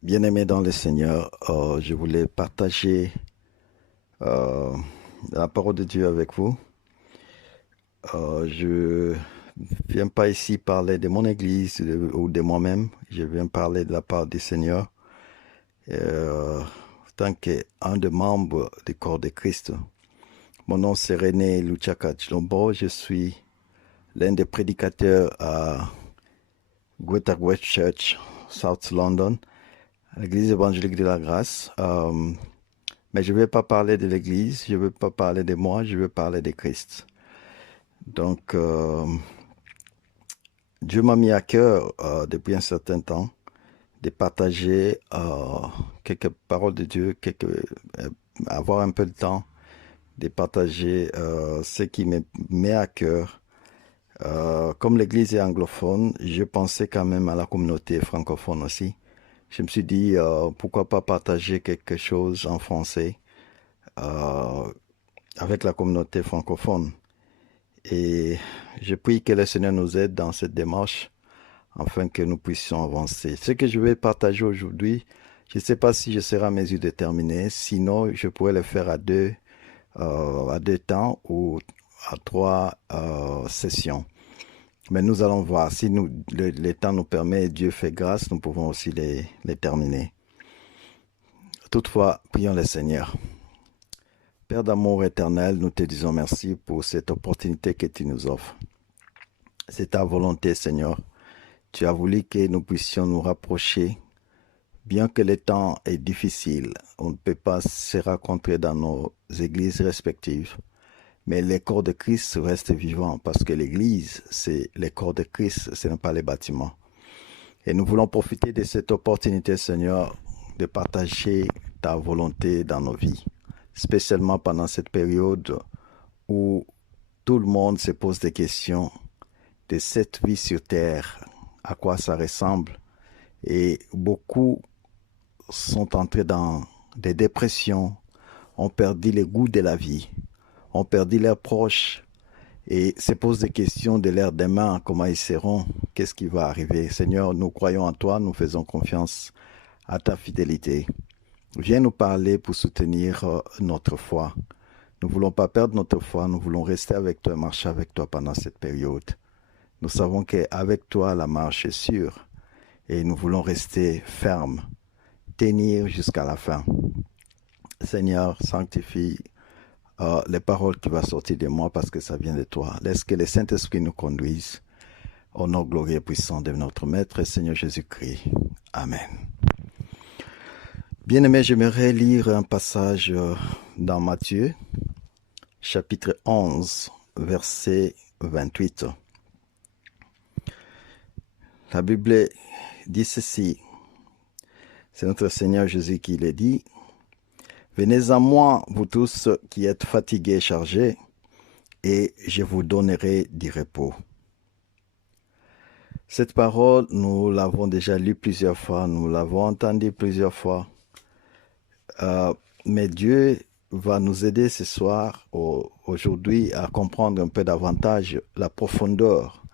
Bien-aimé dans le Seigneur, je voulais partager euh, la parole de Dieu avec vous. Je viens pas ici parler de mon église ou de moi-même. Je viens parler de la part du Seigneur en tant qu'un des membres du corps de Christ. Mon nom c'est René Luchaka Chilombo. Je suis l'un des prédicateurs à Greater West Church, South London, à l'église évangélique de la grâce. Mais je ne vais pas parler de l'Église, je ne vais pas parler de moi, je vais parler de Christ. Donc, Dieu m'a mis à cœur depuis un certain temps de partager quelques paroles de Dieu, avoir un peu de temps de partager ce qui me met à cœur. Comme l'Église est anglophone, je pensais quand même à la communauté francophone aussi. Je me suis dit, pourquoi pas partager quelque chose en français euh, avec la communauté francophone. Et je prie que le Seigneur nous aide dans cette démarche afin que nous puissions avancer. Ce que je vais partager aujourd'hui, je ne sais pas si je serai à mesure de terminer. Sinon, je pourrais le faire à deux temps ou à trois sessions. Mais nous allons voir. Si le temps nous permet et Dieu fait grâce, nous pouvons aussi les terminer. Toutefois, prions le Seigneur. Père d'amour éternel, nous te disons merci pour cette opportunité que tu nous offres. C'est ta volonté, Seigneur. Tu as voulu que nous puissions nous rapprocher. Bien que le temps est difficile, on ne peut pas se rencontrer dans nos églises respectives. Mais le corps de Christ reste vivant parce que l'église, c'est le corps de Christ, ce n'est pas les bâtiments. Et nous voulons profiter de cette opportunité, Seigneur, de partager ta volonté dans nos vies, spécialement pendant cette période où tout le monde se pose des questions de cette vie sur terre, à quoi ça ressemble. Et beaucoup sont entrés dans des dépressions, ont perdu le goût de la vie, ont perdu leurs proches et se posent des questions de leur demain, comment ils seront, qu'est-ce qui va arriver. Seigneur, nous croyons en toi, nous faisons confiance à ta fidélité. Viens nous parler pour soutenir notre foi. Nous ne voulons pas perdre notre foi, nous voulons rester avec toi et marcher avec toi pendant cette période. Nous savons qu'avec toi, la marche est sûre et nous voulons rester fermes, tenir jusqu'à la fin. Seigneur, sanctifie les paroles qui vont sortir de moi parce que ça vient de toi. Laisse que le Saint-Esprit nous conduise au nom glorieux et puissant de notre Maître, Seigneur Jésus-Christ. Amen. Bien-aimé, j'aimerais lire un passage dans Matthieu, chapitre 11, verset 28. La Bible dit ceci. C'est notre Seigneur Jésus qui le dit. Venez à moi, vous tous qui êtes fatigués et chargés, et je vous donnerai du repos. Cette parole, nous l'avons déjà lue plusieurs fois, nous l'avons entendue plusieurs fois. Mais Dieu va nous aider ce soir, aujourd'hui, à comprendre un peu davantage la profondeur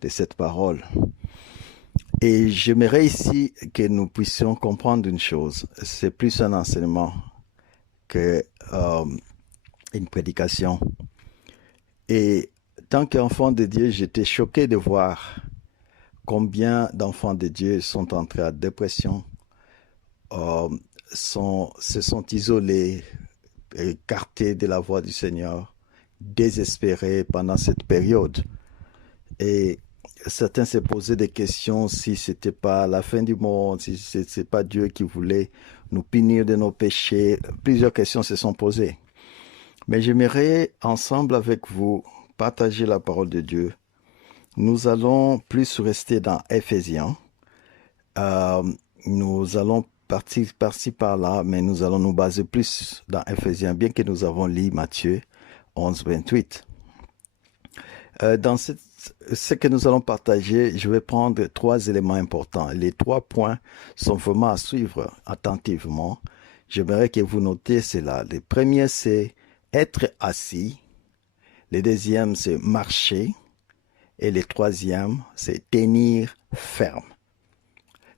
de cette parole. Et j'aimerais ici que nous puissions comprendre une chose. C'est plus un enseignement que une prédication. Et tant qu'enfant de Dieu, j'étais choqué de voir combien d'enfants de Dieu sont entrés à dépression, se sont isolés, écartés de la voix du Seigneur, désespérés pendant cette période. Et certains se posaient des questions si c'était pas la fin du monde, si c'est pas Dieu qui voulait nous punir de nos péchés. Plusieurs questions se sont posées. Mais j'aimerais ensemble avec vous partager la parole de Dieu. Nous allons plus rester dans Éphésiens. Nous allons partir par-ci par-là, mais nous allons nous baser plus dans Éphésiens, bien que nous avons lu Matthieu 11, 28. Dans ce que nous allons partager, je vais prendre trois éléments importants. Les trois points sont vraiment à suivre attentivement. J'aimerais que vous notez cela. Le premier, c'est être assis. Le deuxième, c'est marcher. Et le troisième, c'est tenir ferme.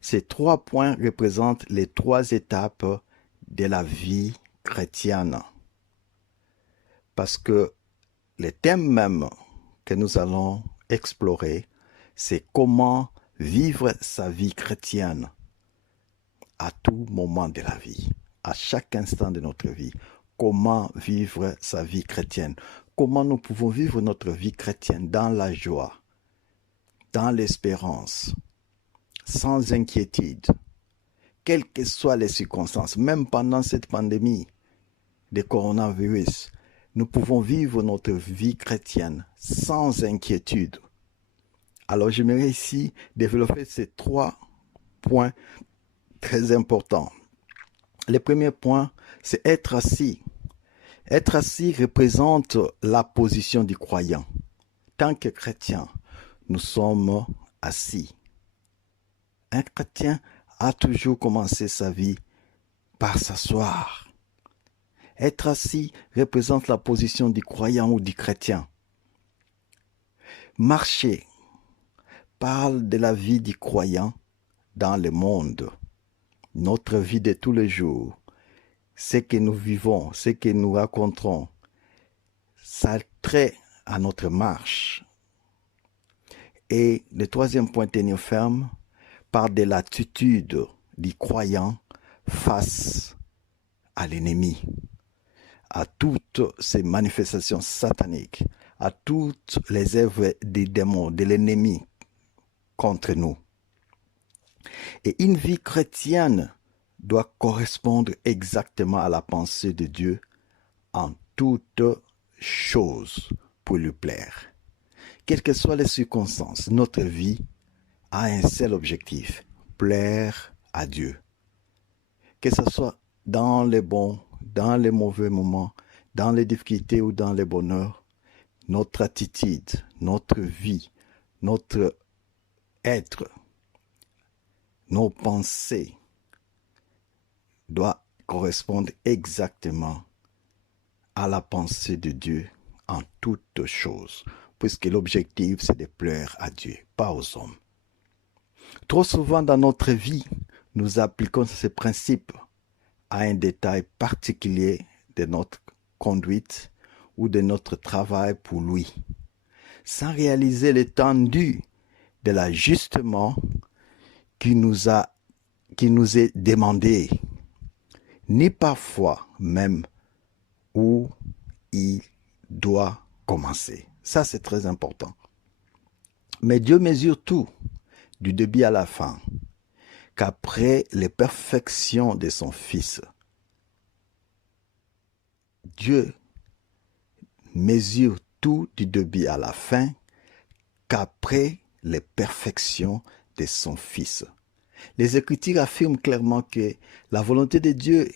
Ces 3 points représentent les 3 étapes de la vie chrétienne. Parce que le thème même que nous allons explorer, c'est comment vivre sa vie chrétienne à tout moment de la vie, à chaque instant de notre vie. Comment vivre sa vie chrétienne? Comment nous pouvons vivre notre vie chrétienne dans la joie, dans l'espérance, sans inquiétude, quelles que soient les circonstances, même pendant cette pandémie de coronavirus, nous pouvons vivre notre vie chrétienne sans inquiétude. Alors j'aimerais ici développer ces 3 points très importants. Le premier point, c'est être assis. Être assis représente la position du croyant. Tant que chrétien, nous sommes assis. Un chrétien a toujours commencé sa vie par s'asseoir. Être assis représente la position du croyant ou du chrétien. Marcher parle de la vie du croyant dans le monde. Notre vie de tous les jours, ce que nous vivons, ce que nous rencontrons, ça trait à notre marche. Et le 3e point, tenir ferme, parle de l'attitude du croyant face à l'ennemi, à toutes ces manifestations sataniques, à toutes les œuvres des démons, de l'ennemi contre nous. Et une vie chrétienne doit correspondre exactement à la pensée de Dieu en toutes choses pour lui plaire. Quelles que soient les circonstances, notre vie a un seul objectif, plaire à Dieu. Que ce soit dans les bons, dans les mauvais moments, dans les difficultés ou dans les bonheurs, notre attitude, notre vie, notre être, nos pensées doivent correspondre exactement à la pensée de Dieu en toutes choses, puisque l'objectif c'est de plaire à Dieu, pas aux hommes. Trop souvent dans notre vie, nous appliquons ces principes à un détail particulier de notre conduite ou de notre travail pour lui, sans réaliser l'étendue de l'ajustement qui nous est demandé, ni parfois même où il doit commencer. Ça, c'est très important. Mais Dieu mesure tout, du début à la fin, qu'après les perfections de son Fils, Dieu mesure tout du début à la fin, qu'après les perfections de son Fils. Les Écritures affirment clairement que la volonté de Dieu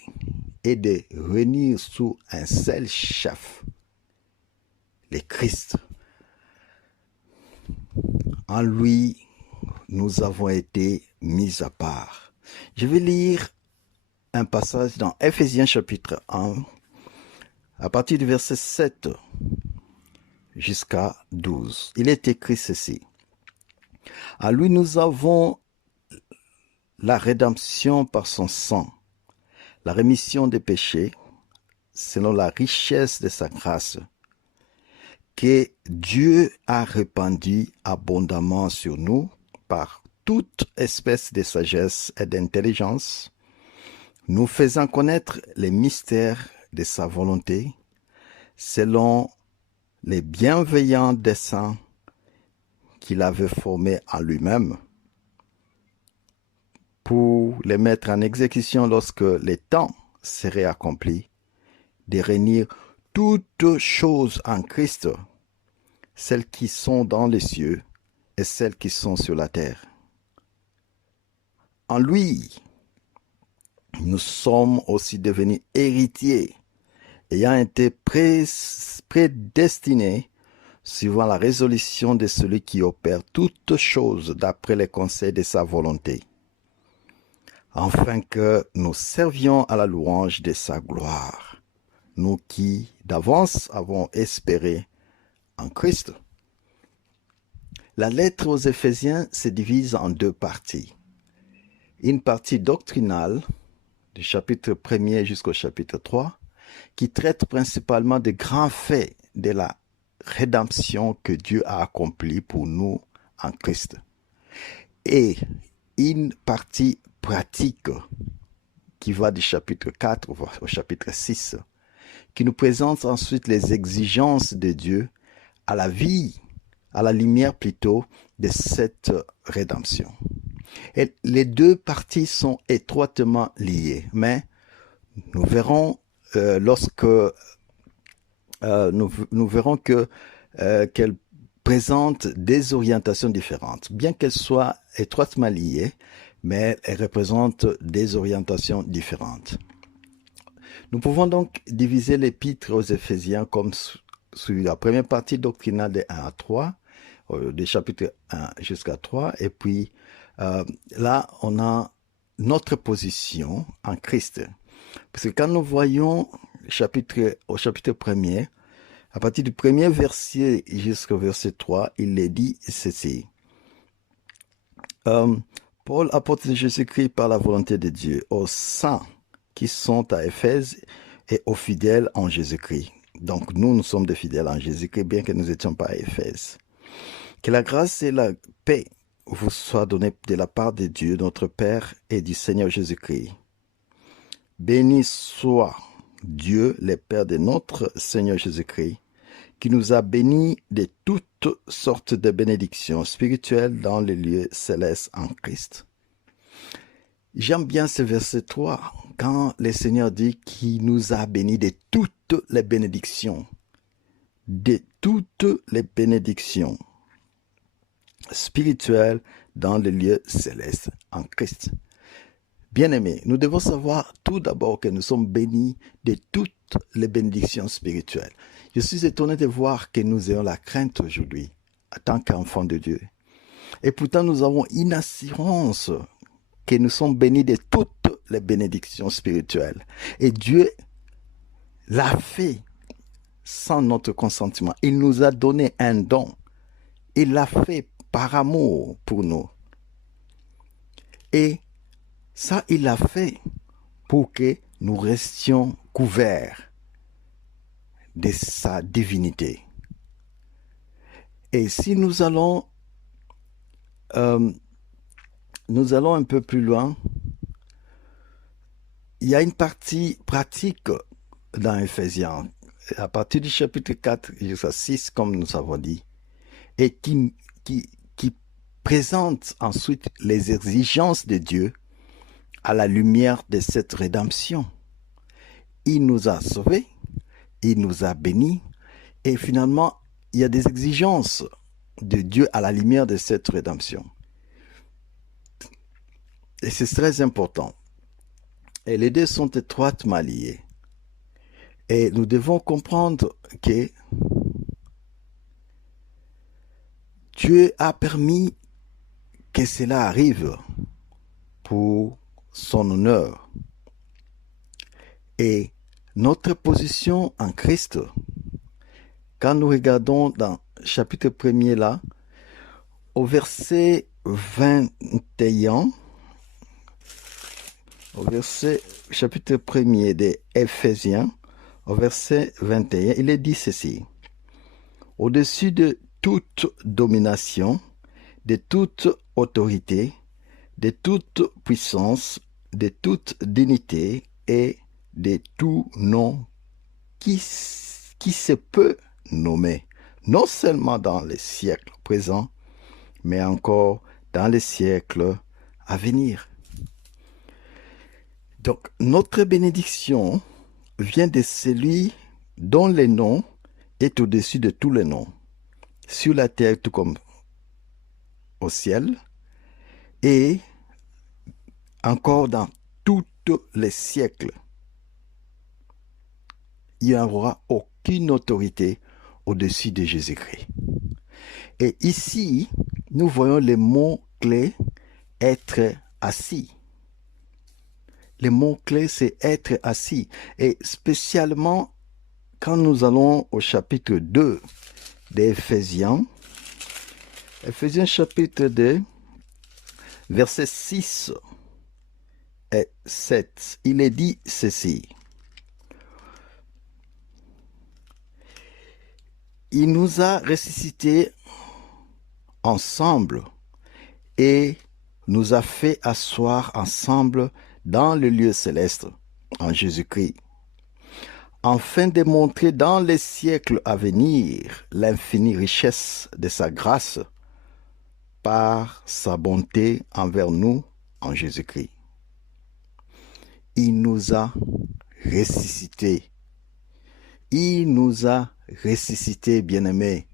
est de réunir sous un seul chef, le Christ. En lui, nous avons été mis à part. Je vais lire un passage dans Ephésiens chapitre 1, à partir du verset 7 jusqu'à 12. Il est écrit ceci. À lui, nous avons la rédemption par son sang, la rémission des péchés, selon la richesse de sa grâce, que Dieu a répandue abondamment sur nous par toute espèce de sagesse et d'intelligence, nous faisant connaître les mystères de sa volonté, selon les bienveillants desseins qu'il avait formés en lui-même, pour les mettre en exécution lorsque le temps serait accompli, de réunir toutes choses en Christ, celles qui sont dans les cieux et celles qui sont sur la terre. En lui, nous sommes aussi devenus héritiers, ayant été prédestinés suivant la résolution de celui qui opère toutes choses d'après les conseils de sa volonté, afin que nous servions à la louange de sa gloire, nous qui d'avance avons espéré en Christ. La lettre aux Éphésiens se divise en 2 parties. une partie doctrinale du chapitre 1er jusqu'au chapitre 3 qui traite principalement des grands faits de la rédemption que Dieu a accomplie pour nous en Christ. Et une partie pratique qui va du chapitre 4 au chapitre 6, qui nous présente ensuite les exigences de Dieu à la vie, à la lumière plutôt, de cette rédemption. Et les deux parties sont étroitement liées, mais nous verrons nous verrons qu'elles présentent des orientations différentes. Bien qu'elles soient étroitement liées, mais elles représentent des orientations différentes. Nous pouvons donc diviser l'épître aux Éphésiens comme sur la première partie doctrinale de 1 à 3, des chapitres 1 jusqu'à 3, et puis là, on a notre position en Christ. Parce que quand nous voyons au chapitre 1er, à partir du premier verset jusqu'au verset 3, il est dit ceci. Paul, apôtre de Jésus-Christ par la volonté de Dieu, aux saints qui sont à Éphèse et aux fidèles en Jésus-Christ. Donc nous sommes des fidèles en Jésus-Christ, bien que nous n'étions pas à Éphèse. Que la grâce et la paix vous soient données de la part de Dieu, notre Père, et du Seigneur Jésus-Christ. Béni soit Dieu, le Père de notre Seigneur Jésus-Christ, qui nous a bénis de toutes sortes de bénédictions spirituelles dans les lieux célestes en Christ. J'aime bien ce verset 3, quand le Seigneur dit qu'il nous a bénis de toutes les bénédictions. De toutes les bénédictions spirituelles dans les lieux célestes en Christ. Bien-aimés, nous devons savoir tout d'abord que nous sommes bénis de toutes les bénédictions spirituelles. Je suis étonné de voir que nous ayons la crainte aujourd'hui, en tant qu'enfants de Dieu. Et pourtant, nous avons une assurance que nous sommes bénis de toutes les bénédictions spirituelles. Et Dieu l'a fait sans notre consentement. Il nous a donné un don. Il l'a fait par amour pour nous. Et ça, il l'a fait pour que nous restions couverts de sa divinité. Et si nous allons un peu plus loin, il y a une partie pratique dans Éphésiens, à partir du chapitre 4 jusqu'à 6, comme nous avons dit, et qui présente ensuite les exigences de Dieu à la lumière de cette rédemption. Il nous a sauvés, il nous a bénis, et finalement, il y a des exigences de Dieu à la lumière de cette rédemption. Et c'est très important. Et les deux sont étroitement liés. Et nous devons comprendre que Dieu a permis que cela arrive pour son honneur. Et notre position en Christ, quand nous regardons dans le chapitre 1er là, au verset 21, chapitre 1er des Éphésiens, au verset 21, il est dit ceci. Au-dessus de toute domination, de toute autorité, de toute puissance, de toute dignité et de tout nom qui se peut nommer, non seulement dans les siècles présents, mais encore dans les siècles à venir. Donc, notre bénédiction vient de celui dont le nom est au-dessus de tous les noms, sur la terre tout comme au ciel, et encore dans tous les siècles. Il n'y aura aucune autorité au-dessus de Jésus-Christ. Et ici, nous voyons le mot-clé être assis. Le mot-clé, c'est être assis. Et spécialement, quand nous allons au chapitre 2 d'Éphésiens, Éphésiens chapitre 2, verset 6 et 7, il est dit ceci. Il nous a ressuscités ensemble et nous a fait asseoir ensemble dans le lieu céleste en Jésus-Christ, afin de montrer dans les siècles à venir l'infinie richesse de sa grâce par sa bonté envers nous en Jésus-Christ. Il nous a ressuscités. Il nous a ressuscités, bien-aimés.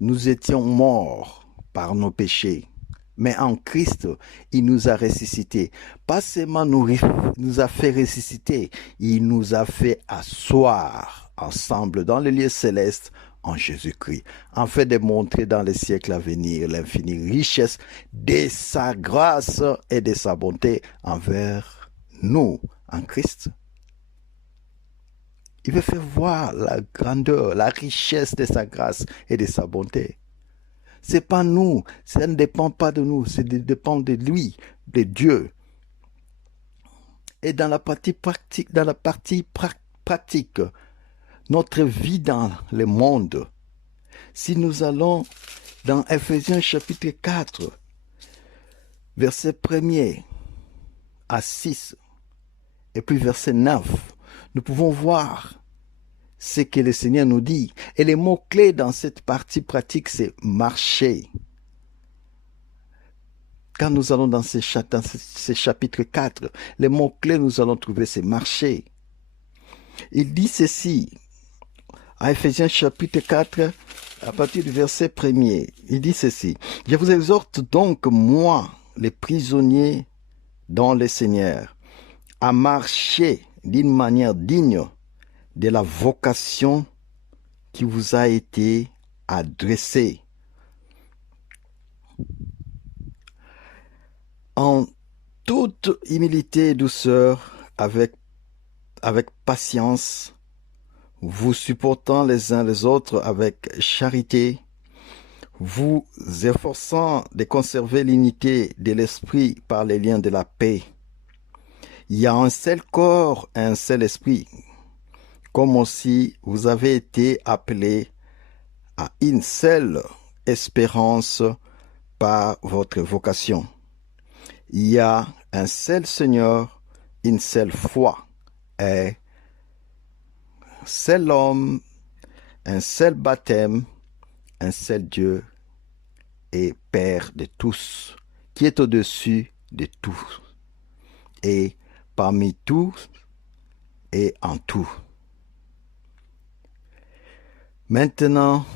Nous étions morts par nos péchés, mais en Christ, il nous a ressuscités. Pas seulement nous a fait ressusciter, il nous a fait asseoir ensemble dans le lieu céleste en Jésus-Christ, afin de montrer dans les siècles à venir l'infinie richesse de sa grâce et de sa bonté envers nous en Christ. Il veut faire voir la grandeur, la richesse de sa grâce et de sa bonté. Ce n'est pas nous, ça ne dépend pas de nous, ça dépend de lui, de Dieu. Et dans la partie pratique, notre vie dans le monde, si nous allons dans Ephésiens chapitre 4, verset 1er à 6, et puis verset 9, nous pouvons voir ce que le Seigneur nous dit. Et les mots-clés dans cette partie pratique, c'est marcher. Quand nous allons dans ce chapitre 4, les mots-clés nous allons trouver, c'est marcher. Il dit ceci, à Ephésiens chapitre 4, à partir du verset 1er, il dit ceci. Je vous exhorte donc, moi, les prisonniers dans le Seigneur, à marcher d'une manière digne de la vocation qui vous a été adressée, en toute humilité et douceur, avec patience, vous supportant les uns les autres avec charité, vous efforçant de conserver l'unité de l'esprit par les liens de la paix. Il y a un seul corps et un seul esprit, comme aussi vous avez été appelés à une seule espérance par votre vocation. Il y a un seul Seigneur, une seule foi, et un seul homme, un seul baptême, un seul Dieu et Père de tous, qui est au-dessus de tous, et parmi tous et en tout. Maintenant,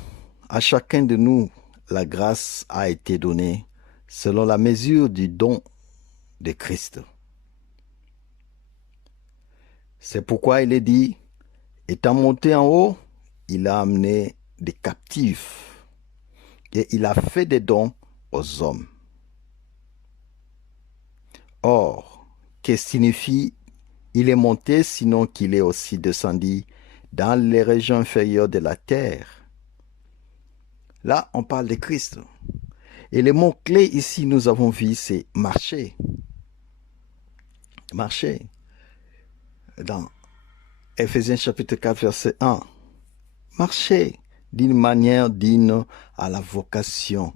à chacun de nous, la grâce a été donnée selon la mesure du don de Christ. C'est pourquoi il est dit, étant monté en haut, il a amené des captifs et il a fait des dons aux hommes. Or, que signifie il est monté sinon qu'il est aussi descendu dans les régions inférieures de la terre? Là, on parle de Christ. Et le mot-clé ici, nous avons vu, c'est marcher. Marcher. Dans Ephésiens chapitre 4, verset 1. Marcher d'une manière digne à la vocation.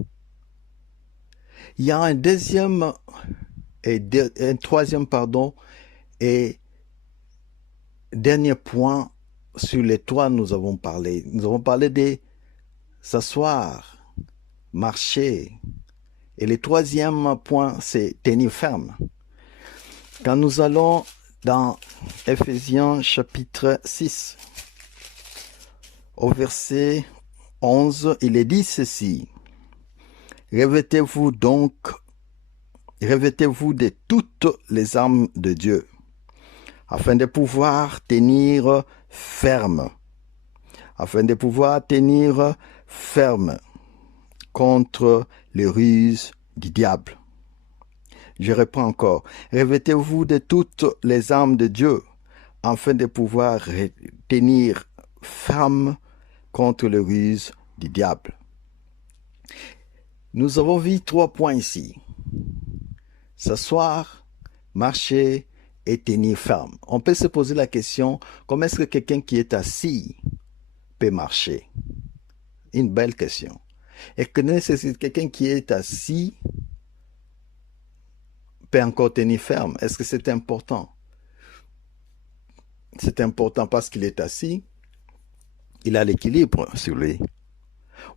Il y a un troisième et dernier point sur les trois nous avons parlé. Nous avons parlé de s'asseoir, marcher. Et le troisième point, c'est tenir ferme. Quand nous allons dans Ephésiens chapitre 6, au verset 11, il est dit ceci. Revêtez-vous de toutes les armes de Dieu, afin de pouvoir tenir ferme, contre les ruses du diable. Je reprends encore. Revêtez-vous de toutes les armes de Dieu, afin de pouvoir tenir ferme contre les ruses du diable. Nous avons vu 3 points ici. S'asseoir, marcher et tenir ferme. On peut se poser la question, comment est-ce que quelqu'un qui est assis peut marcher? Une belle question. Et que quelqu'un qui est assis peut encore tenir ferme? Est-ce que c'est important? C'est important parce qu'il est assis, il a l'équilibre sur lui.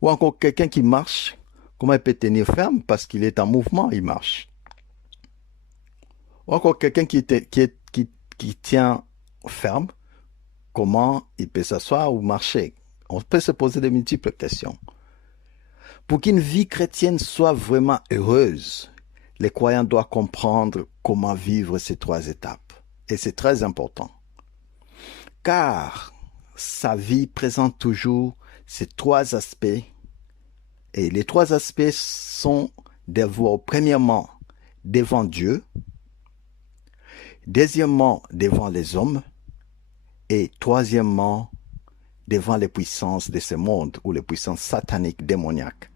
Ou encore quelqu'un qui marche, comment il peut tenir ferme? Parce qu'il est en mouvement, il marche. Ou encore quelqu'un qui tient ferme, comment il peut s'asseoir ou marcher? On peut se poser de multiples questions. Pour qu'une vie chrétienne soit vraiment heureuse, les croyants doivent comprendre comment vivre ces 3 étapes. Et c'est très important. Car sa vie présente toujours ces 3 aspects. Et les 3 aspects sont d'abord, premièrement, devant Dieu, deuxièmement, devant les hommes, et troisièmement, devant les puissances de ce monde, ou les puissances sataniques, démoniaques.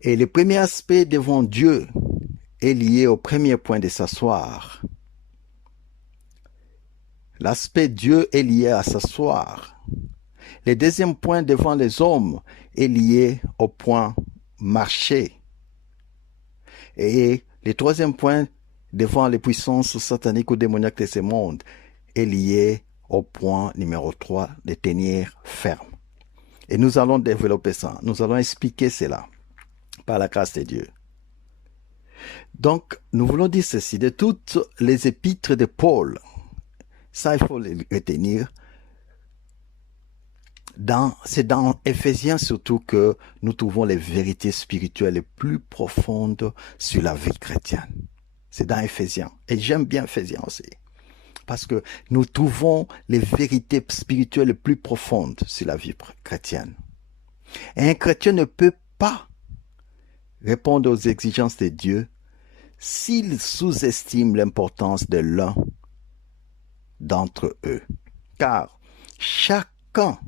Et le premier aspect devant Dieu est lié au premier point de s'asseoir. L'aspect Dieu est lié à s'asseoir. Le deuxième point devant les hommes est lié au point marcher. Et le troisième point devant les puissances sataniques ou démoniaques de ce monde est lié au point numéro 3 de tenir ferme. Et nous allons développer ça. Nous allons expliquer cela par la grâce de Dieu. Donc, nous voulons dire ceci. De toutes les épîtres de Paul, ça il faut le retenir, c'est dans Éphésiens surtout que nous trouvons les vérités spirituelles les plus profondes sur la vie chrétienne. C'est dans Éphésiens. Et j'aime bien Éphésiens aussi. Parce que nous trouvons les vérités spirituelles les plus profondes sur la vie chrétienne. Et un chrétien ne peut pas répondre aux exigences de Dieu s'il sous-estime l'importance de l'un d'entre eux. Car chacun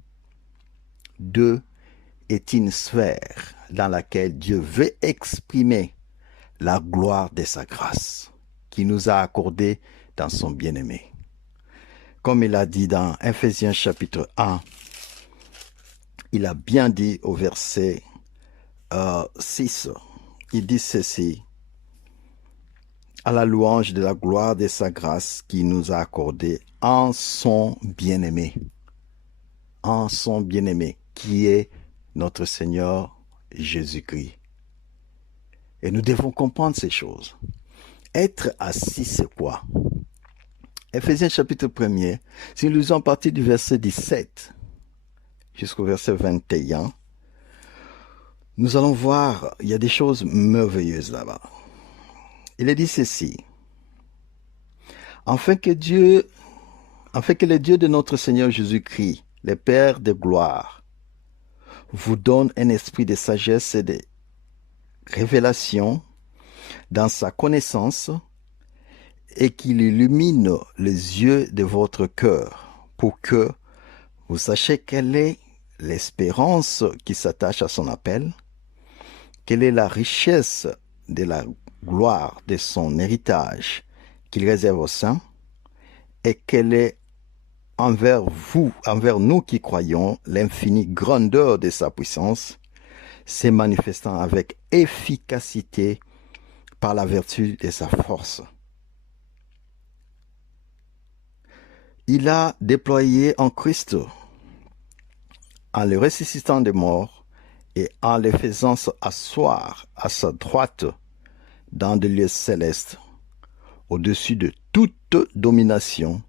d'eux est une sphère dans laquelle Dieu veut exprimer la gloire de sa grâce qu'il nous a accordée dans son bien-aimé. Comme il a dit dans Éphésiens chapitre 1, il a bien dit au verset 6, il dit ceci: à la louange de la gloire de sa grâce qu'il nous a accordée en son bien-aimé. En son bien-aimé, qui est notre Seigneur Jésus-Christ. Et nous devons comprendre ces choses. Être assis, c'est quoi? Éphésiens chapitre 1er, si nous lisons à partir du verset 17 jusqu'au verset 21, nous allons voir, il y a des choses merveilleuses là-bas. Il est dit ceci: afin que le Dieu de notre Seigneur Jésus-Christ, le Père de gloire, vous donne un esprit de sagesse et de révélation dans sa connaissance, et qu'il illumine les yeux de votre cœur, pour que vous sachiez quelle est l'espérance qui s'attache à son appel, quelle est la richesse de la gloire de son héritage qu'il réserve aux saints, et quelle est envers nous qui croyons, l'infinie grandeur de sa puissance, se manifestant avec efficacité par la vertu de sa force. Il a déployé en Christ, en le ressuscitant des morts et en le faisant asseoir à sa droite dans des lieux célestes, au-dessus de toute domination,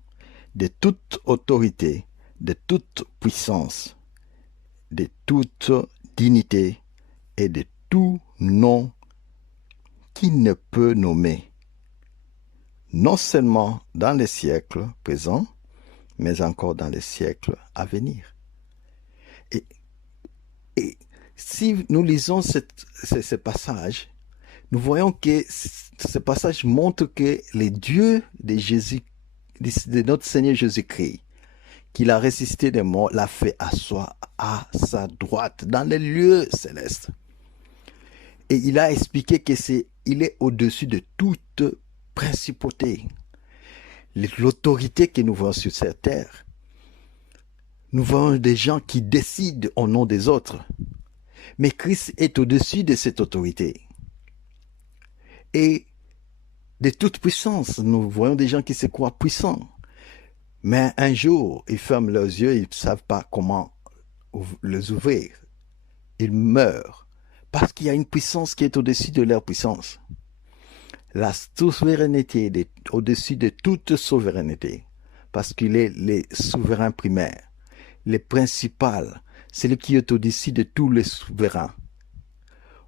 de toute autorité, de toute puissance, de toute dignité et de tout nom qui ne peut nommer, non seulement dans les siècles présents, mais encore dans les siècles à venir. Et si nous lisons ce passage, nous voyons que ce passage montre que le Dieu de notre Seigneur Jésus-Christ, qu'il a ressuscité des morts, l'a fait asseoir à sa droite, dans les lieux célestes. Et il a expliqué qu'il est au-dessus de toute principautés, l'autorité que nous voyons sur cette terre. Nous voyons des gens qui décident au nom des autres. Mais Christ est au-dessus de cette autorité. Et de toute puissance, nous voyons des gens qui se croient puissants. Mais un jour, ils ferment leurs yeux, ils ne savent pas comment les ouvrir. Ils meurent parce qu'il y a une puissance qui est au-dessus de leur puissance. La souveraineté est au-dessus de toute souveraineté parce qu'il est le souverain primaire, le principal, celui qui est au-dessus de tous les souverains,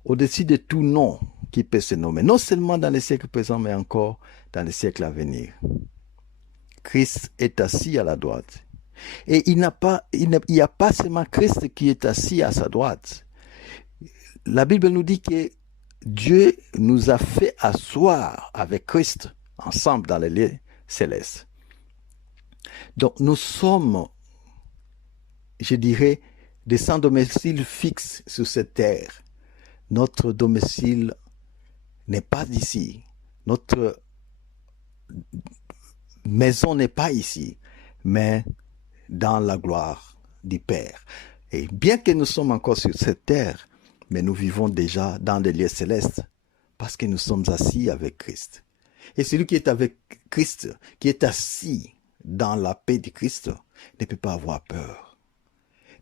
au-dessus de tout nom qui peut se nommer, non seulement dans les siècles présents, mais encore dans les siècles à venir. Christ est assis à la droite. Et il n'y a pas seulement Christ qui est assis à sa droite. La Bible nous dit que Dieu nous a fait asseoir avec Christ ensemble dans les lieux célestes. Donc nous sommes, je dirais, des sans domicile fixe sur cette terre. Notre domicile n'est pas ici. Notre maison n'est pas ici, mais dans la gloire du Père. Et bien que nous sommes encore sur cette terre, mais nous vivons déjà dans les lieux célestes, parce que nous sommes assis avec Christ. Et celui qui est avec Christ, qui est assis dans la paix du Christ, ne peut pas avoir peur,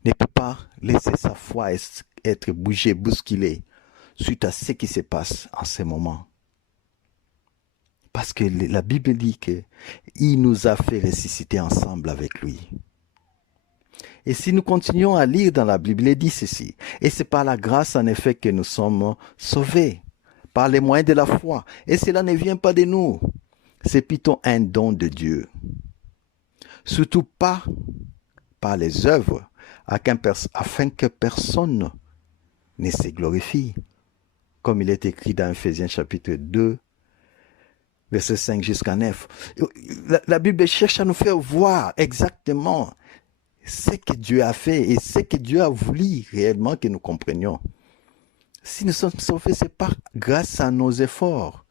ne peut pas laisser sa foi être bougée, bousculée, suite à ce qui se passe en ce moment. Parce que la Bible dit qu'il nous a fait ressusciter ensemble avec lui. Et si nous continuons à lire dans la Bible, il dit ceci. Et c'est par la grâce, en effet, que nous sommes sauvés, par les moyens de la foi. Et cela ne vient pas de nous. C'est plutôt un don de Dieu. Surtout pas par les œuvres, afin que personne ne se glorifie. Comme il est écrit dans Ephésiens chapitre 2, verset 5 jusqu'à 9. La Bible cherche à nous faire voir exactement ce que Dieu a fait et ce que Dieu a voulu réellement que nous comprenions. Si nous sommes sauvés, ce n'est pas grâce à nos efforts.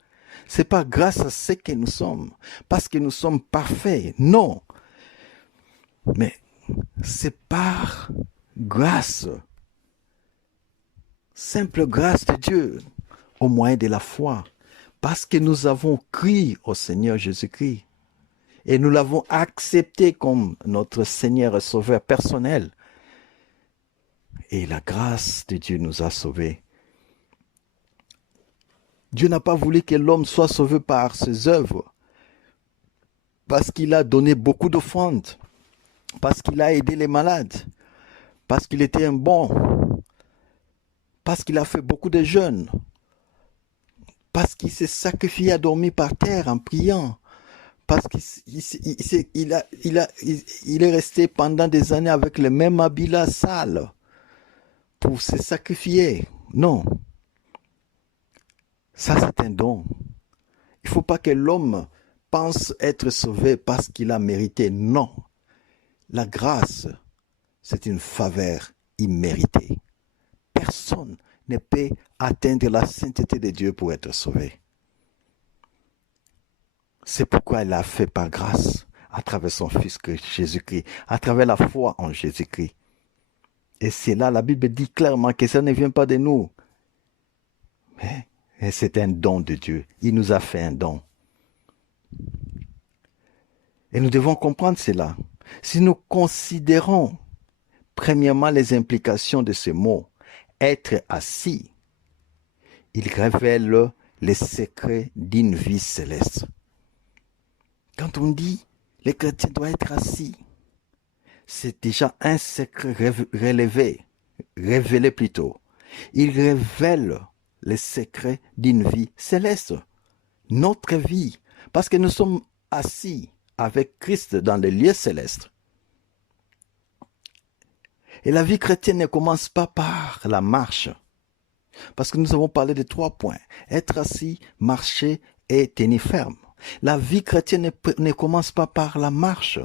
Ce n'est pas grâce à ce que nous sommes, parce que nous sommes parfaits. Non. Mais c'est par grâce, simple grâce de Dieu, au moyen de la foi, parce que nous avons cru au Seigneur Jésus-Christ. Et nous l'avons accepté comme notre Seigneur et Sauveur personnel. Et la grâce de Dieu nous a sauvés. Dieu n'a pas voulu que l'homme soit sauvé par ses œuvres, parce qu'il a donné beaucoup d'offrandes, parce qu'il a aidé les malades, parce qu'il était un bon, parce qu'il a fait beaucoup de jeûnes, parce qu'il s'est sacrifié à dormir par terre en priant, parce qu'il est resté pendant des années avec le même habit là, sale, pour se sacrifier. Non. Ça, c'est un don. Il ne faut pas que l'homme pense être sauvé parce qu'il a mérité. Non. La grâce, c'est une faveur imméritée. Personne ne peut atteindre la sainteté de Dieu pour être sauvé. C'est pourquoi il a fait par grâce, à travers son Fils Jésus-Christ, à travers la foi en Jésus-Christ. Et c'est là, la Bible dit clairement que ça ne vient pas de nous. Mais c'est un don de Dieu. Il nous a fait un don. Et nous devons comprendre cela. Si nous considérons, premièrement, les implications de ce mot, être assis, il révèle les secrets d'une vie céleste. Quand on dit le chrétien doit être assis, c'est déjà un secret révélé plutôt. Il révèle les secrets d'une vie céleste, notre vie, parce que nous sommes assis avec Christ dans les lieux célestes. Et la vie chrétienne ne commence pas par la marche, parce que nous avons parlé de 3 points, être assis, marcher et tenir ferme. La vie chrétienne ne commence pas par la marche.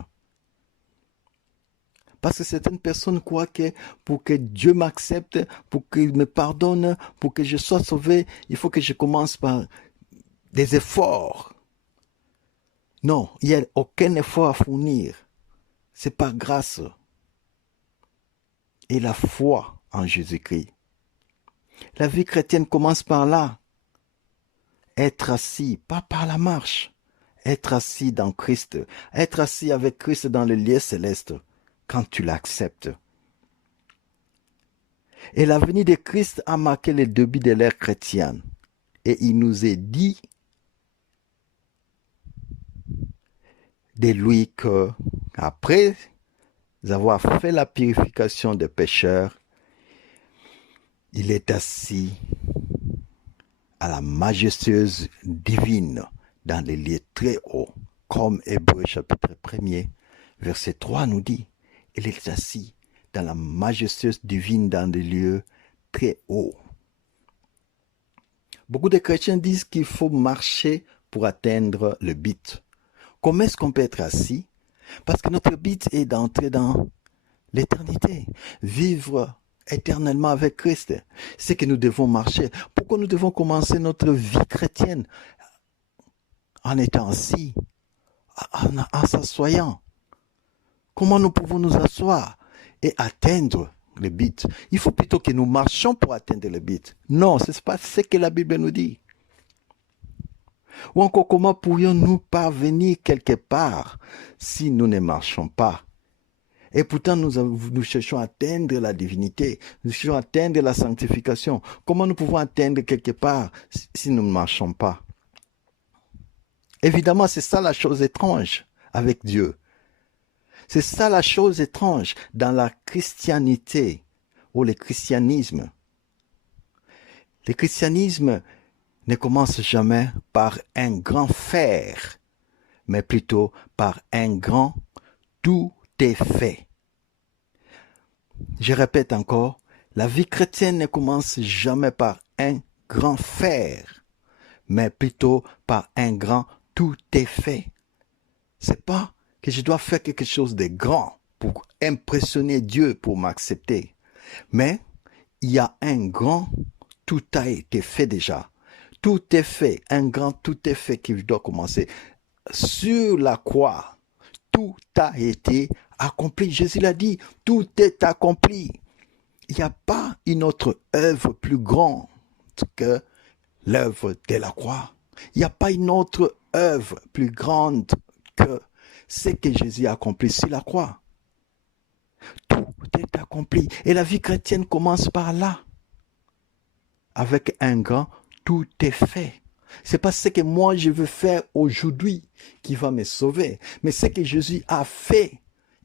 Parce que certaines personnes croient que pour que Dieu m'accepte, pour qu'il me pardonne, pour que je sois sauvé, il faut que je commence par des efforts. Non, il n'y a aucun effort à fournir. C'est par grâce et la foi en Jésus-Christ. La vie chrétienne commence par là. Être assis, pas par la marche. Être assis dans Christ. Être assis avec Christ dans le lieu céleste. Quand tu l'acceptes. Et la venue de Christ a marqué le début de l'ère chrétienne. Et il nous est dit de lui que, après avoir fait la purification des pécheurs, il est assis à la majestueuse divine dans les lieux très hauts, comme Hébreux chapitre 1er, verset 3 nous dit, il est assis dans la majestueuse divine dans des lieux très hauts. Beaucoup de chrétiens disent qu'il faut marcher pour atteindre le but. Comment est-ce qu'on peut être assis? Parce que notre but est d'entrer dans l'éternité, vivre éternellement avec Christ. C'est que nous devons marcher. Pourquoi nous devons commencer notre vie chrétienne en étant assis, en s'assoyant? Comment nous pouvons nous asseoir et atteindre le but? Il faut plutôt que nous marchions pour atteindre le but. Non, ce n'est pas ce que la Bible nous dit. Ou encore, comment pourrions-nous parvenir quelque part si nous ne marchons pas? Et pourtant, nous cherchons à atteindre la divinité, nous cherchons à atteindre la sanctification. Comment nous pouvons atteindre quelque part si nous ne marchons pas? Évidemment, c'est ça la chose étrange avec Dieu. C'est ça la chose étrange dans la christianité ou le christianisme. Le christianisme ne commence jamais par un grand faire, mais plutôt par un grand tout est fait. Je répète encore, la vie chrétienne ne commence jamais par un grand faire, mais plutôt par un grand tout est fait. C'est pas que je dois faire quelque chose de grand pour impressionner Dieu pour m'accepter, mais il y a un grand tout a été fait déjà. Tout est fait, un grand tout est fait qui doit commencer. Sur la croix, tout a été accompli. Jésus l'a dit, tout est accompli. Il n'y a pas une autre œuvre plus grande que l'œuvre de la croix. Il n'y a pas une autre œuvre plus grande que ce que Jésus a accompli sur la croix. Tout est accompli. Et la vie chrétienne commence par là. Avec un grand tout est fait. C'est pas ce que moi je veux faire aujourd'hui qui va me sauver, mais ce que Jésus a fait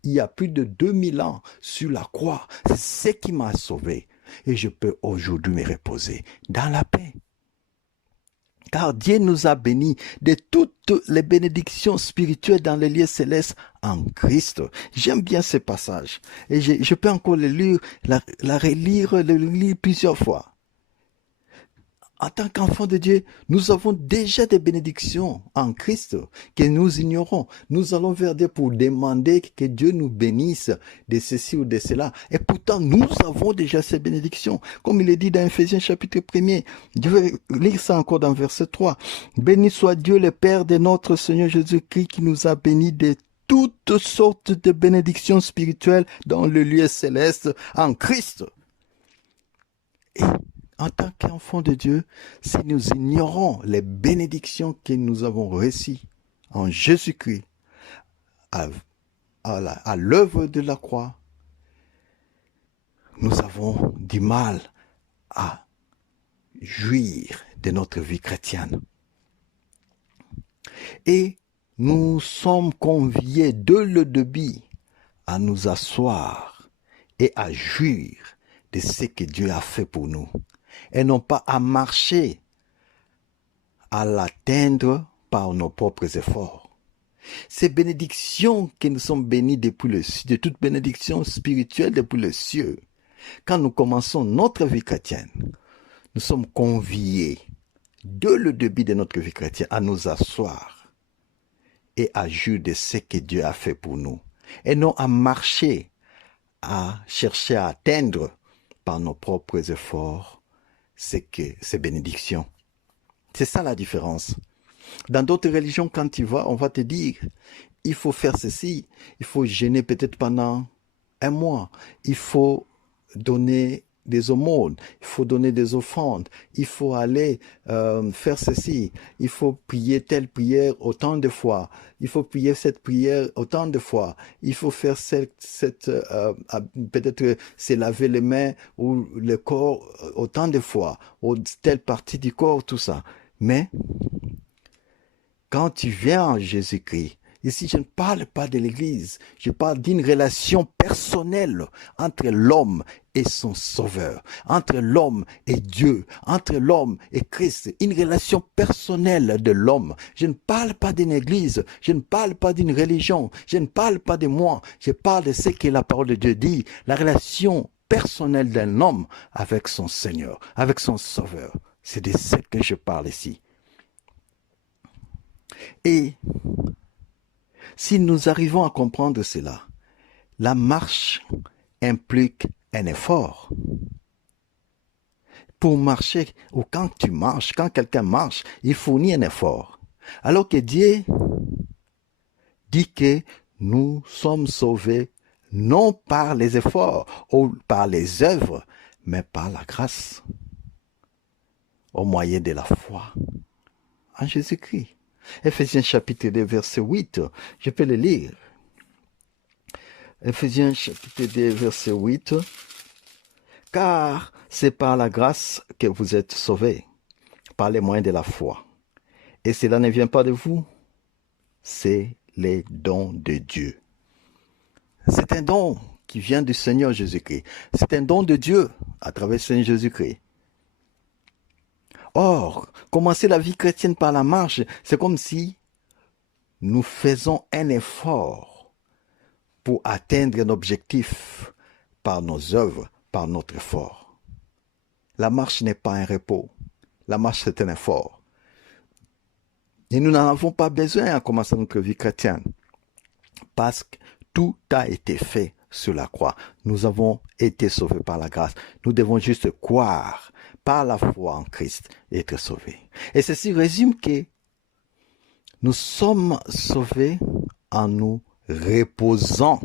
il y a plus de 2000 ans sur la croix, c'est ce qui m'a sauvé. Et je peux aujourd'hui me reposer dans la paix. Car Dieu nous a bénis de toutes les bénédictions spirituelles dans les lieux célestes en Christ. J'aime bien ce passage. Et je peux encore le lire, le relire plusieurs fois. En tant qu'enfants de Dieu, nous avons déjà des bénédictions en Christ que nous ignorons. Nous allons vers Dieu pour demander que Dieu nous bénisse de ceci ou de cela. Et pourtant, nous avons déjà ces bénédictions. Comme il est dit dans Ephésiens chapitre 1er. Je vais lire ça encore dans verset 3. Béni soit Dieu le Père de notre Seigneur Jésus-Christ qui nous a bénis de toutes sortes de bénédictions spirituelles dans le lieu céleste en Christ. Et en tant qu'enfants de Dieu, si nous ignorons les bénédictions que nous avons reçues en Jésus-Christ, à l'œuvre de la croix, nous avons du mal à jouir de notre vie chrétienne. Et nous sommes conviés dès le début à nous asseoir et à jouir de ce que Dieu a fait pour nous. Et non pas à marcher, à l'atteindre par nos propres efforts. Ces bénédictions que nous sommes bénis depuis le ciel, de toute bénédiction spirituelle depuis le ciel, quand nous commençons notre vie chrétienne, nous sommes conviés, dès le début de notre vie chrétienne, à nous asseoir et à jouir de ce que Dieu a fait pour nous. Et non à marcher, à chercher à atteindre par nos propres efforts ces bénédictions. C'est ça la différence. Dans d'autres religions, quand tu vas, on va te dire, il faut faire ceci, il faut jeûner peut-être pendant un mois, il faut donner des aumônes, il faut donner des offrandes, il faut aller faire ceci, il faut prier telle prière autant de fois, il faut prier cette prière autant de fois, il faut faire peut-être se laver les mains ou le corps autant de fois, ou telle partie du corps, tout ça. Mais quand tu viens en Jésus-Christ, ici je ne parle pas de l'Église, je parle d'une relation personnelle entre l'homme et son Sauveur, entre l'homme et Dieu, entre l'homme et Christ, une relation personnelle de l'homme. Je ne parle pas d'une Église, je ne parle pas d'une religion, je ne parle pas de moi, je parle de ce que la parole de Dieu dit, la relation personnelle d'un homme avec son Seigneur, avec son Sauveur. C'est de ce que je parle ici. Et si nous arrivons à comprendre cela, la marche implique un effort. Pour marcher, ou quand tu marches, quand quelqu'un marche, il fournit un effort. Alors que Dieu dit que nous sommes sauvés non par les efforts ou par les œuvres, mais par la grâce, au moyen de la foi en Jésus-Christ. Éphésiens chapitre 2, verset 8, je peux le lire. Éphésiens chapitre 2, verset 8, car c'est par la grâce que vous êtes sauvés, par les moyens de la foi. Et cela ne vient pas de vous, c'est les dons de Dieu. C'est un don qui vient du Seigneur Jésus-Christ. C'est un don de Dieu à travers le Seigneur Jésus-Christ. Or, commencer la vie chrétienne par la marche, c'est comme si nous faisons un effort pour atteindre un objectif par nos œuvres, par notre effort. La marche n'est pas un repos. La marche, c'est un effort. Et nous n'en avons pas besoin en commençant notre vie chrétienne. Parce que tout a été fait sur la croix. Nous avons été sauvés par la grâce. Nous devons juste croire par la foi en Christ et être sauvés. Et ceci résume que nous sommes sauvés en nous reposant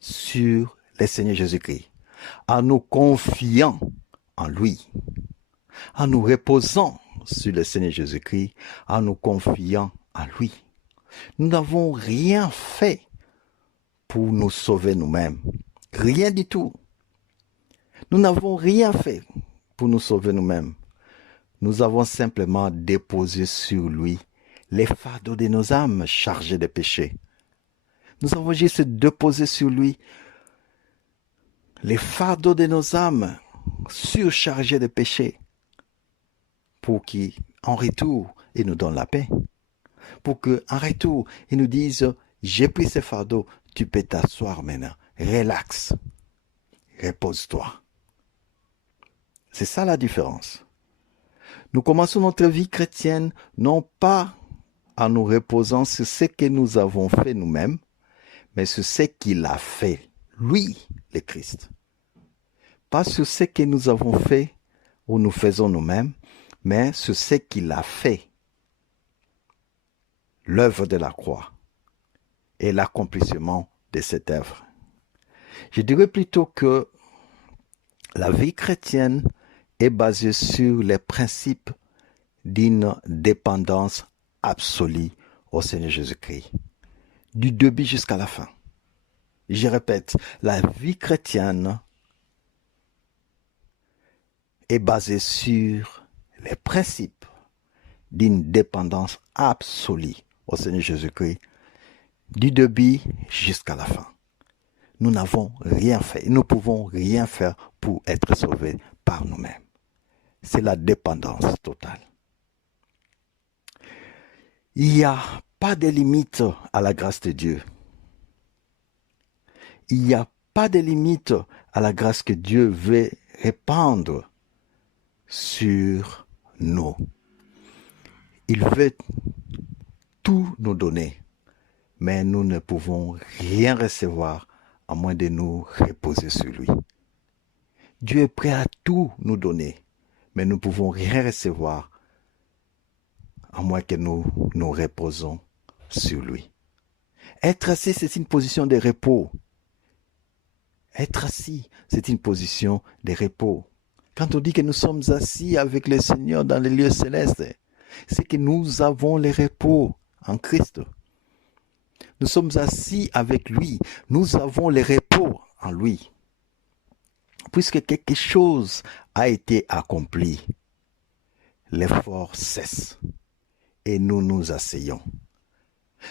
sur le Seigneur Jésus-Christ, en nous confiant en lui, en nous reposant sur le Seigneur Jésus-Christ, en nous confiant en lui. Nous n'avons rien fait pour nous sauver nous-mêmes. Rien du tout. Nous n'avons rien fait pour nous sauver nous-mêmes. Nous avons simplement déposé sur lui les fardeaux de nos âmes chargées de péché. Nous avons juste déposé sur lui les fardeaux de nos âmes surchargées de péché pour qu'en retour, il nous donne la paix. Pour qu'en retour, il nous dise, j'ai pris ce fardeau, tu peux t'asseoir maintenant. Relax. Repose-toi. C'est ça la différence. Nous commençons notre vie chrétienne non pas en nous reposant sur ce que nous avons fait nous-mêmes, mais sur ce qu'il a fait, lui, le Christ. Pas sur ce que nous avons fait ou nous faisons nous-mêmes, mais sur ce qu'il a fait, l'œuvre de la croix et l'accomplissement de cette œuvre. Je dirais plutôt que la vie chrétienne est basée sur les principes d'une dépendance absolue au Seigneur Jésus-Christ, du début jusqu'à la fin. Je répète, la vie chrétienne est basée sur les principes d'une dépendance absolue au Seigneur Jésus-Christ, du début jusqu'à la fin. Nous n'avons rien fait, nous ne pouvons rien faire pour être sauvés par nous-mêmes. C'est la dépendance totale. Il n'y a pas de limite à la grâce de Dieu. Il n'y a pas de limite à la grâce que Dieu veut répandre sur nous. Il veut tout nous donner, mais nous ne pouvons rien recevoir à moins de nous reposer sur lui. Dieu est prêt à tout nous donner, mais nous ne pouvons rien recevoir à moins que nous nous reposons sur lui. Être assis, c'est une position de repos. Être assis, c'est une position de repos. Quand on dit que nous sommes assis avec le Seigneur dans les lieux célestes, c'est que nous avons le repos en Christ. Nous sommes assis avec lui. Nous avons le repos en lui. Puisque quelque chose a été accompli, l'effort cesse et nous nous asseyons.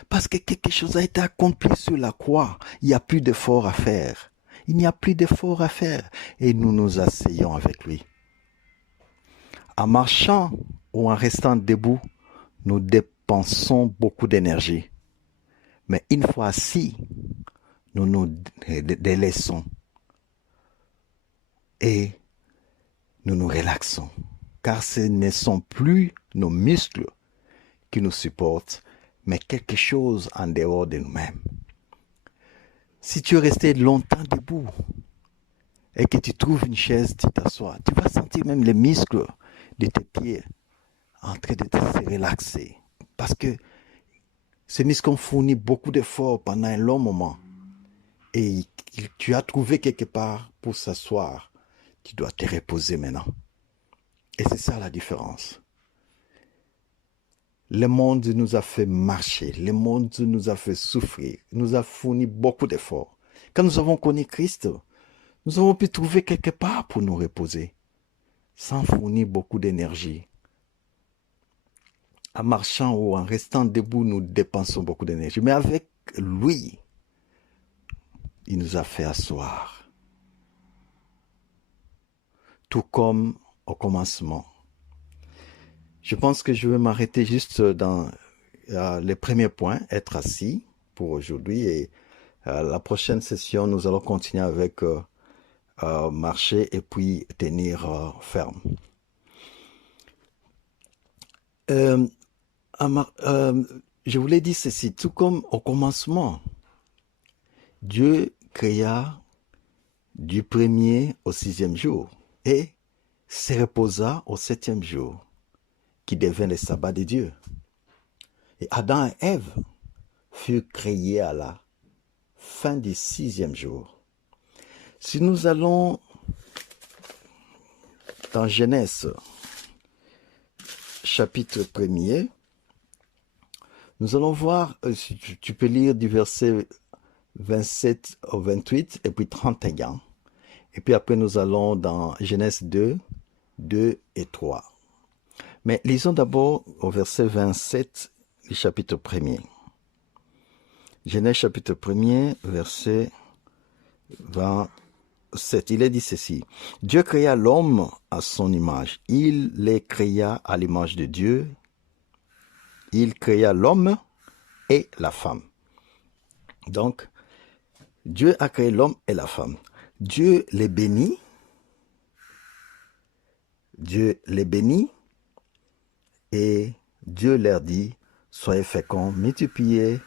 Parce que quelque chose a été accompli sur la croix, il n'y a plus d'effort à faire. Il n'y a plus d'effort à faire et nous nous asseyons avec lui. En marchant ou en restant debout, nous dépensons beaucoup d'énergie. Mais une fois assis, nous nous délaissons et nous nous relaxons. Car ce ne sont plus nos muscles qui nous supportent, mais quelque chose en dehors de nous-mêmes. Si tu es resté longtemps debout et que tu trouves une chaise, tu t'assois, tu vas sentir même les muscles de tes pieds en train de se relaxer. Parce que ces muscles ont fourni beaucoup d'efforts pendant un long moment. Et tu as trouvé quelque part pour s'asseoir. Tu dois te reposer maintenant. Et c'est ça la différence. Le monde nous a fait marcher, le monde nous a fait souffrir, nous a fourni beaucoup d'efforts. Quand nous avons connu Christ, nous avons pu trouver quelque part pour nous reposer, sans fournir beaucoup d'énergie. En marchant ou en restant debout, nous dépensons beaucoup d'énergie. Mais avec lui, il nous a fait asseoir. Tout comme au commencement. Je pense que je vais m'arrêter juste dans les premiers points, être assis pour aujourd'hui. Et la prochaine session, nous allons continuer avec marcher et puis tenir ferme. Je voulais dire ceci, tout comme au commencement, Dieu créa du 1er au 6e jour et se reposa au 7e jour, qui devint le sabbat de Dieu. Et Adam et Ève furent créés à la fin du 6e jour. Si nous allons dans Genèse, chapitre 1er, nous allons voir, tu peux lire du verset 27 au 28 et puis 31. Et puis après nous allons dans Genèse 2, 2 et 3. Mais lisons d'abord au verset 27 du chapitre 1er. Genèse chapitre 1er, verset 27. Il est dit ceci. Dieu créa l'homme à son image. Il les créa à l'image de Dieu. Il créa l'homme et la femme. Donc, Dieu a créé l'homme et la femme. Dieu les bénit. Dieu les bénit. Et Dieu leur dit, soyez féconds, multipliez,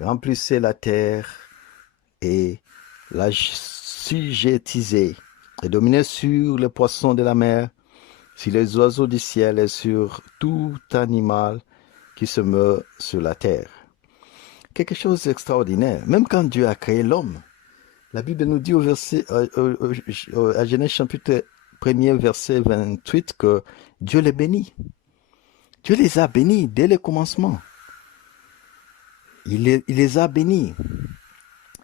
remplissez la terre et la sujettisez, et dominez sur les poissons de la mer, sur les oiseaux du ciel et sur tout animal qui se meurt sur la terre. Quelque chose d'extraordinaire. Même quand Dieu a créé l'homme, la Bible nous dit au verset, à Genèse chapitre 1er, verset 28, que Dieu les bénit. Dieu les a bénis dès le commencement. Il les a bénis.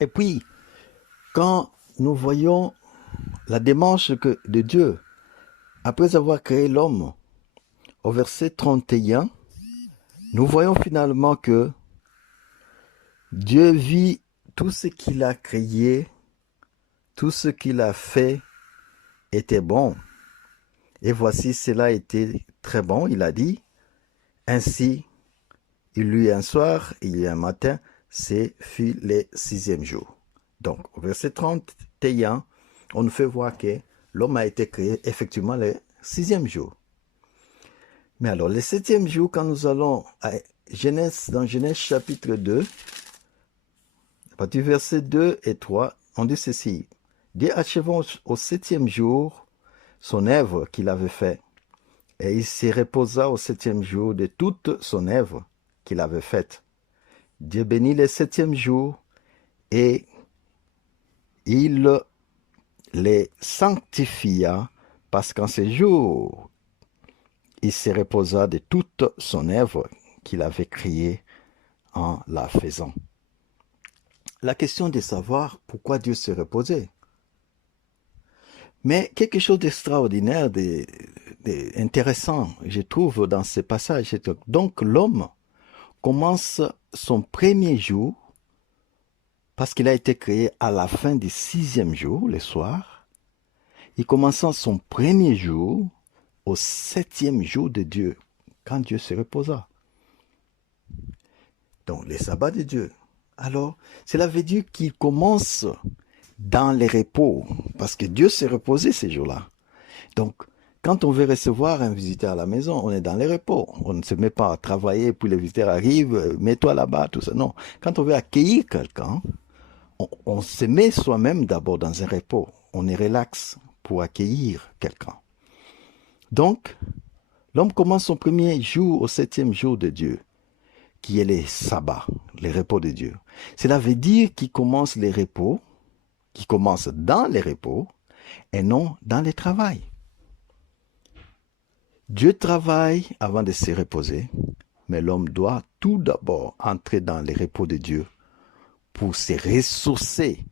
Et puis, quand nous voyons la démarche de Dieu, après avoir créé l'homme, au verset 31, nous voyons finalement que Dieu vit tout ce qu'il a créé, tout ce qu'il a fait était bon. Et voici, cela était très bon, il a dit. Ainsi, il eut un soir et il y a un matin, c'est fut le 6e jour. Donc, au verset 31, on nous fait voir que l'homme a été créé effectivement le 6e jour. Mais alors, le 7e jour, quand nous allons à dans Genèse chapitre 2, à partir du verset 2 et 3, on dit ceci. Dieu achevant au 7e jour son œuvre qu'il avait faite. Et il se reposa au septième jour de toute son œuvre qu'il avait faite. Dieu bénit le septième jour et il les sanctifia parce qu'en ce jour, il se reposa de toute son œuvre qu'il avait créée en la faisant. La question de savoir pourquoi Dieu se reposait. Mais quelque chose d'extraordinaire, d'intéressant, je trouve, dans ce passage. Donc l'homme commence son premier jour, parce qu'il a été créé à la fin du sixième jour, le soir. Il commence son premier jour au septième jour de Dieu, quand Dieu se reposa. Donc, le sabbat de Dieu. Alors, cela veut dire qu'il commence dans les repos, parce que Dieu s'est reposé ces jours-là. Donc, quand on veut recevoir un visiteur à la maison, on est dans les repos. On ne se met pas à travailler, puis le visiteur arrive, mets-toi là-bas, tout ça. Non, quand on veut accueillir quelqu'un, on se met soi-même d'abord dans un repos. On est relax pour accueillir quelqu'un. Donc, l'homme commence son premier jour au septième jour de Dieu, qui est le sabbat, le repos de Dieu. Cela veut dire qu'il commence les repos, qu'il commence dans les repos et non dans le travail. Dieu travaille avant de se reposer, mais l'homme doit tout d'abord entrer dans les repos de Dieu pour se ressourcer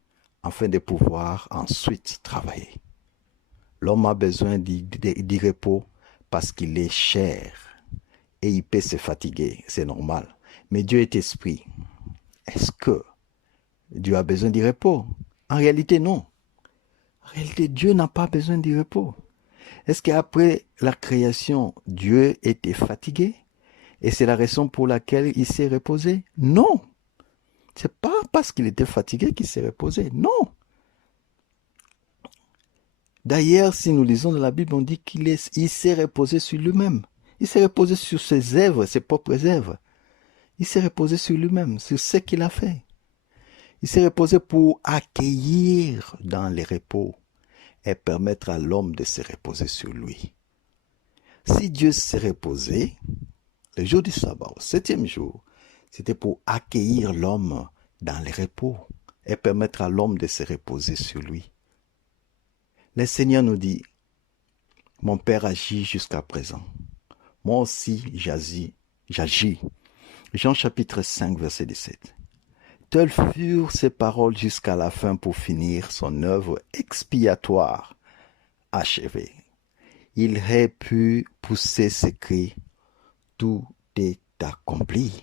afin de pouvoir ensuite travailler. L'homme a besoin du repos parce qu'il est chair et il peut se fatiguer, c'est normal. Mais Dieu est esprit. Est-ce que Dieu a besoin du repos? En réalité, non. En réalité, Dieu n'a pas besoin du repos. Est-ce qu'après la création, Dieu était fatigué? Et c'est la raison pour laquelle il s'est reposé? Non. Ce n'est pas parce qu'il était fatigué qu'il s'est reposé. Non. D'ailleurs, si nous lisons dans la Bible, on dit qu'il s'est reposé sur lui-même. Il s'est reposé sur ses œuvres, ses propres œuvres. Il s'est reposé sur lui-même, sur ce qu'il a fait. Il s'est reposé pour accueillir dans les repos et permettre à l'homme de se reposer sur lui. Si Dieu s'est reposé, le jour du sabbat, au septième jour, c'était pour accueillir l'homme dans les repos et permettre à l'homme de se reposer sur lui. Le Seigneur nous dit, mon Père agit jusqu'à présent. Moi aussi, j'agis. Jean chapitre 5, verset 17. Telles furent ses paroles jusqu'à la fin pour finir son œuvre expiatoire achevée. Il aurait pu pousser ce cri, tout est accompli.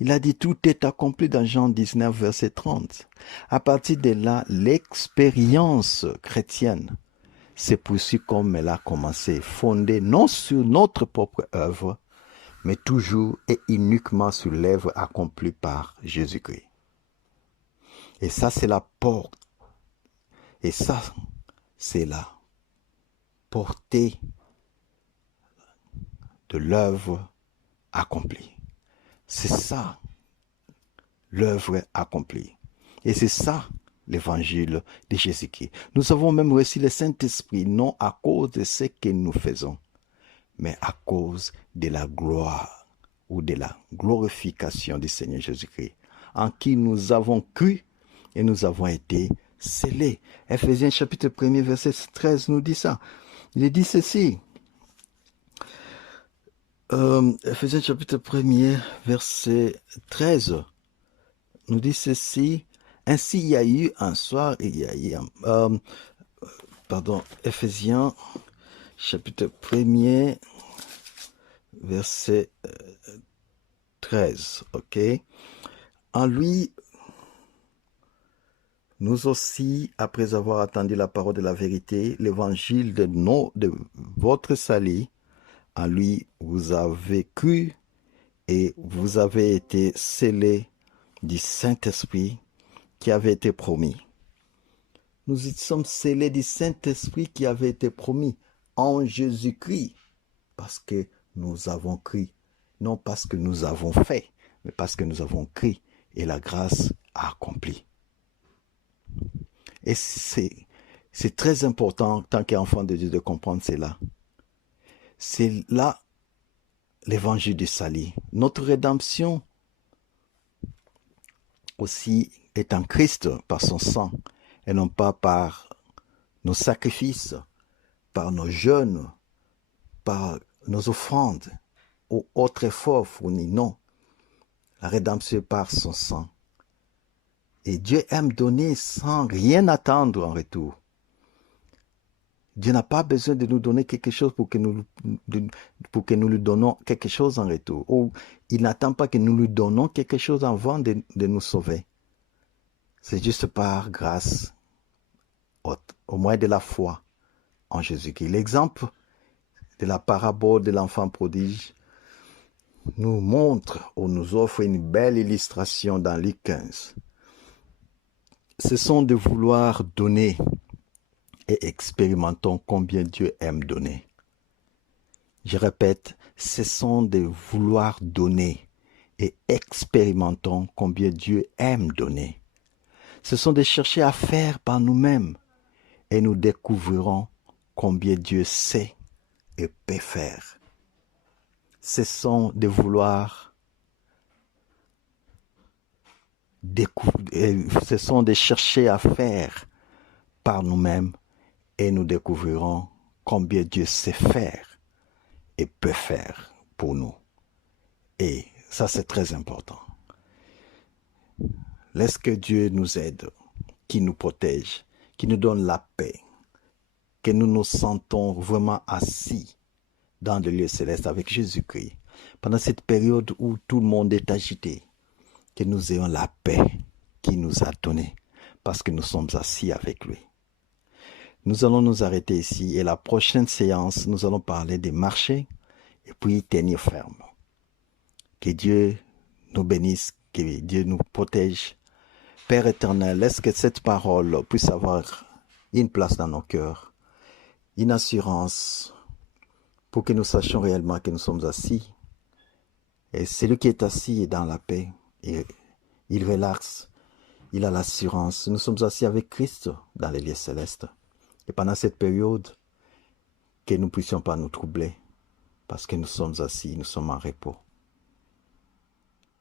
Il a dit tout est accompli dans Jean 19, verset 30. À partir de là, l'expérience chrétienne s'est poursuivie comme elle a commencé, fondée non sur notre propre œuvre, mais toujours et uniquement sur l'œuvre accomplie par Jésus-Christ. Et ça, c'est la porte. Et ça, c'est la portée de l'œuvre accomplie. C'est ça, l'œuvre accomplie. Et c'est ça, l'évangile de Jésus-Christ. Nous avons même reçu le Saint-Esprit, non à cause de ce que nous faisons, mais à cause de la gloire ou de la glorification du Seigneur Jésus-Christ, en qui nous avons cru et nous avons été scellés. Ephésiens chapitre 1er, verset 13 nous dit ça. Il dit ceci. Ephésiens chapitre 1er, verset 13 nous dit ceci. Ainsi il y a eu un soir, Ephésiens chapitre 1er, verset 13, ok. En lui, nous aussi, après avoir attendu la parole de la vérité, l'évangile de votre salut, en lui vous avez cru et vous avez été scellés du Saint-Esprit qui avait été promis. Nous y sommes scellés du Saint-Esprit qui avait été promis en Jésus-Christ parce que nous avons cru, non parce que nous avons fait, mais parce que nous avons cru et la grâce a accompli. Et c'est très important, tant qu'enfant de Dieu, de comprendre cela. C'est là l'évangile du salut. Notre rédemption aussi est en Christ par son sang et non pas par nos sacrifices, par nos jeûnes, par nos offrandes ou autres efforts fournis. Non, la rédemption est par son sang. Et Dieu aime donner sans rien attendre en retour. Dieu n'a pas besoin de nous donner quelque chose pour que nous lui donnons quelque chose en retour. Ou il n'attend pas que nous lui donnons quelque chose avant de nous sauver. C'est juste par grâce, au moyen de la foi en Jésus-Christ. L'exemple de la parabole de l'enfant prodige nous montre ou nous offre une belle illustration dans Luc 15. Ce sont de vouloir donner et expérimentons combien Dieu aime donner. Je répète, cessons de vouloir donner et expérimentons combien Dieu aime donner. Ce sont de chercher à faire par nous-mêmes et nous découvrirons combien Dieu sait et peut faire. Cessons de vouloir cessons de chercher à faire par nous-mêmes et nous découvrirons combien Dieu sait faire et peut faire pour nous. Et ça, c'est très important. Laisse que Dieu nous aide, qu'il nous protège, qu'il nous donne la paix, que nous nous sentons vraiment assis dans le lieu céleste avec Jésus-Christ. Pendant cette période où tout le monde est agité, que nous ayons la paix qu'il nous a donnée parce que nous sommes assis avec lui. Nous allons nous arrêter ici et la prochaine séance, nous allons parler des marchés et puis tenir ferme. Que Dieu nous bénisse, que Dieu nous protège. Père éternel, laisse que cette parole puisse avoir une place dans nos cœurs, une assurance pour que nous sachions réellement que nous sommes assis. Et celui qui est assis est dans la paix. Et il relaxe, il a l'assurance. Nous sommes assis avec Christ dans les lieux célestes. Et pendant cette période, que nous ne puissions pas nous troubler, parce que nous sommes assis, nous sommes en repos.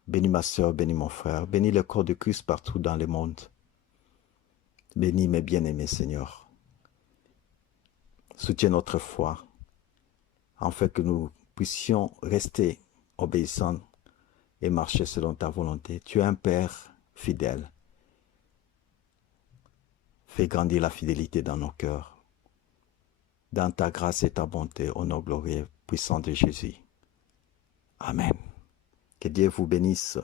Bénis ma soeur, bénis mon frère, bénis le corps de Christ partout dans le monde. Bénis mes bien-aimés, Seigneur. Soutiens notre foi, afin que nous puissions rester obéissants et marcher selon ta volonté. Tu es un Père fidèle. Fais grandir la fidélité dans nos cœurs. Dans ta grâce et ta bonté, au nom glorieux, puissant de Jésus. Amen. Que Dieu vous bénisse.